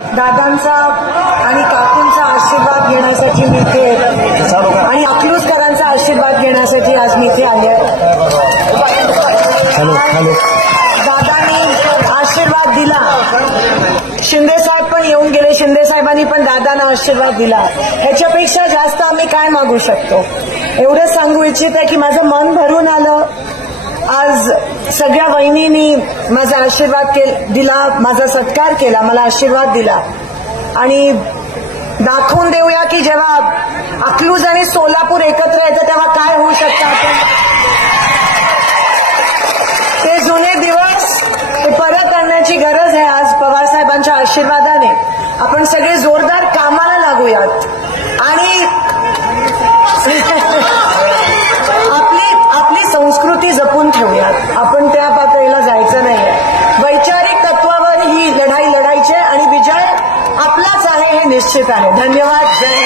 दादांचा आणि काकूंचा आशीर्वाद घेण्यासाठी मी इथे आणि अकलूजकरांचा आशीर्वाद घेण्यासाठी आज मी इथे आले. दादांनी आशीर्वाद दिला. शिंदेसाहेब पण येऊन गेले. शिंदेसाहेबांनी पण दादांना आशीर्वाद दिला. ह्याच्यापेक्षा जास्त आम्ही काय मागू शकतो. एवढं सांगू इच्छिते की माझं मन भरून आलं. आज सगळ्या वहिनींनी माझा आशीर्वाद दिला, माझा सत्कार केला, मला आशीर्वाद दिला. आणि दाखवून देऊया की जेव्हा अकलूज आणि सोलापूर एकत्र येतं तेव्हा काय होऊ शकतं. ते जुने दिवस ते परत आणण्याची गरज आहे. आज पवारसाहेबांच्या आशीर्वादाने आपण सगळे जोरदार कामाला लागूयात आणि आपली संस्कृती जपून ठेवूयात. आपण त्या पातळीला जायचं नाहीये. वैचारिक तत्वावर ही लढाई लढायची आणि विजय आपलाच आहे हे निश्चित आहे. धन्यवाद. जय